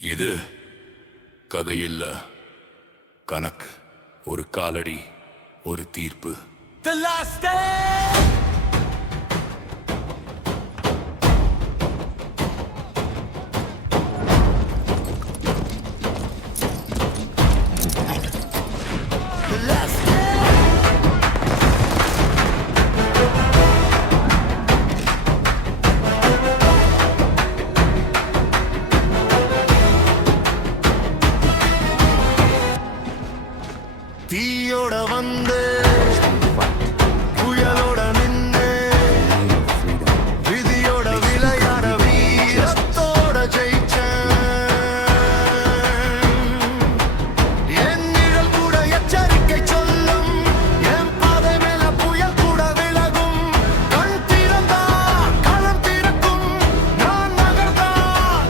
இது கதையில்ல, கணக்கு. ஒரு காலடி, ஒரு தீர்ப்பு. The last stand! The last தீயோட வந்து புயலோட நின்று விதியோட விளையாட வீரத்தோட ஜெயிச்சேன். என் நிழல் கூட எச்சரிக்கை சொல்லும், என் பாதை மேல புயல் கூட விலகும். கண் திறந்தா களம் திறக்கும், நான் நகர்ந்தா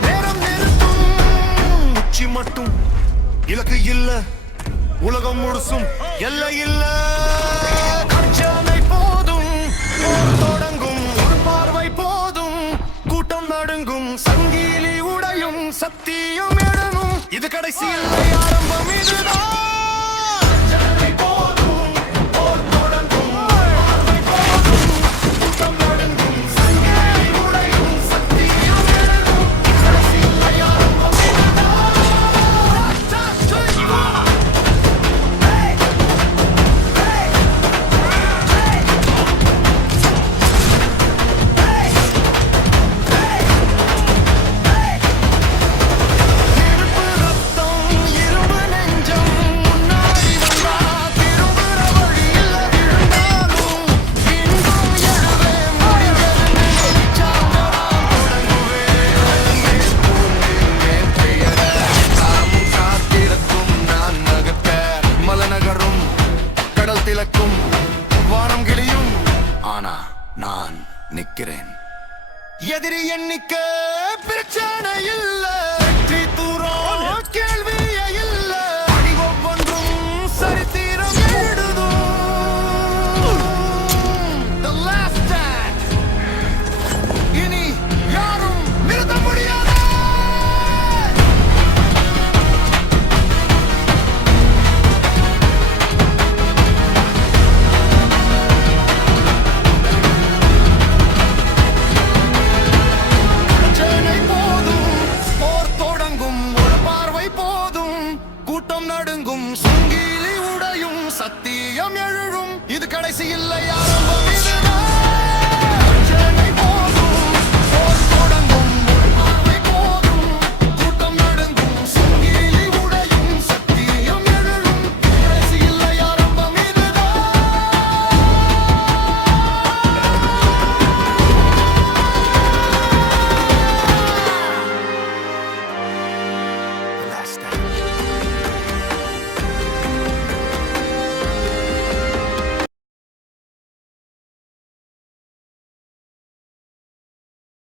நேரம் நிறுத்தும். உச்சி மட்டும் இலக்கு இல்ல, உலகம் முழுசும் எல்லை இல்ல. கச்சாமை போதும், போர் தொடங்கும், ஒரு பார்வை போதும், கூட்டம் நடுங்கும், சங்கிலி உடையும், சத்தியம் எழும். இது கடைசி இல்லை, ஆரம்பம் இதுதான். கச்சாமை போதும், போர் தொடங்கும், பார்வை போதும், கூட்டம் நடுங்கும், சங்கிலி உடையும், சத்தியம் எழும். இது கடைசி இல்லை, ஆரம்பம் இதுதான். வானம் கிளியும், ஆனா நான் நிக்கிறேன். எதிரி எண்ணிக்க பிரச்சனை இல்ல, வெற்றி தூரம் கேள்வியே இல்ல. அடி ஒவ்வொன்றும் சரித்திரம் எழுதும். The last stand. இனி யாரும் நிறுத்த முடியாது. கூட்டம் நடுங்கும், சங்கிலி உடையும், சத்தியம் எழும். இது கடைசி இல்லை, ஆரம்பம் இதுதான்.